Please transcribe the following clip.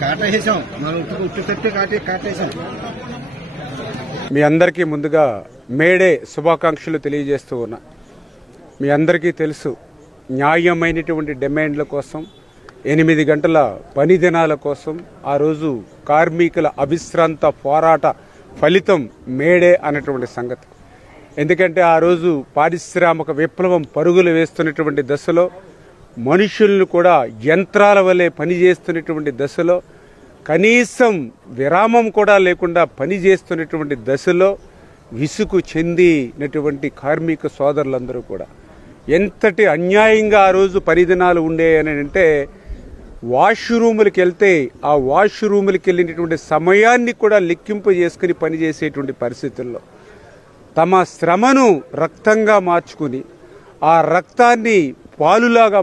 కాటేసాం మనం ఉట్టు తట్టి కాటేసాం. మీ అందరికీ ముందుగా మేడే శుభాకాంక్షలు తెలియజేస్తూ ఉన్నా. మీ అందరికీ తెలుసు, న్యాయమైనటువంటి డిమాండ్ల కోసం 8 గంటల పని దినాల కోసం ఆ రోజు కార్మికుల అవిశ్రాంత పోరాట ఫలితం మేడే అన్నటువంటి సంగతి. ఎందుకంటే ఆ రోజు పారిశ్రామిక విప్లవం పరుగులు వేస్తున్నటువంటి దశలో, మనుషులను కూడా యంత్రాల వలె పనిచేస్తున్నటువంటి దశలో, కనీసం విరామం కూడా లేకుండా పనిచేస్తున్నటువంటి దశలో విసుగు చెందినటువంటి కార్మిక సోదరులందరూ కూడా ఎంతటి అన్యాయంగా ఆ రోజు పరిదినాలు ఉండేయని అంటే, వాష్రూములకి వెళ్తే ఆ వాష్రూములకి వెళ్ళినటువంటి సమయాన్ని కూడా లెక్కింపు చేసుకుని పనిచేసేటువంటి పరిస్థితుల్లో తమ శ్రమను రక్తంగా మార్చుకుని ఆ రక్తాన్ని పాలులాగా